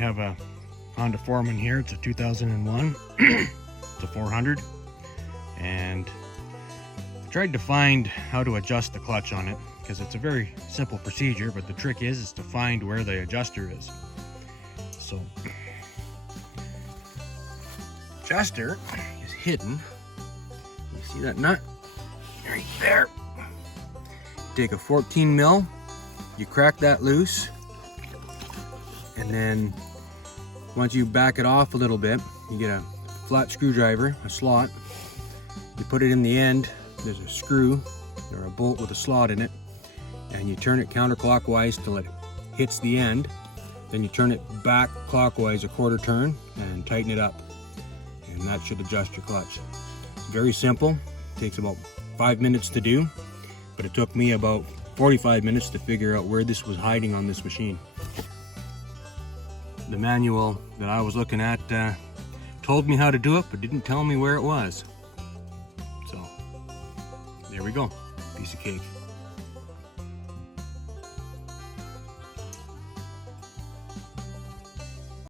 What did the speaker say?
have a Honda Foreman here. It's a 2001. It's a 400, and I tried to find how to adjust the clutch on it because it's a very simple procedure, but the trick is to find where the adjuster is. So adjuster is hidden. You see that nut right there? Take a 14 mil, you crack that loose, and then once you back it off a little bit, you get a flat screwdriver, a slot, you put it in the end. There's a screw or a bolt with a slot in it, and you turn it counterclockwise till it hits the end. Then you turn it back clockwise a quarter turn and tighten it up, and that should adjust your clutch. It's very simple. It takes about 5 minutes to do, but it took me about 45 minutes to figure out where this was hiding on this machine. The manual that I was looking at told me how to do it, but didn't tell me where it was. So there we go, piece of cake.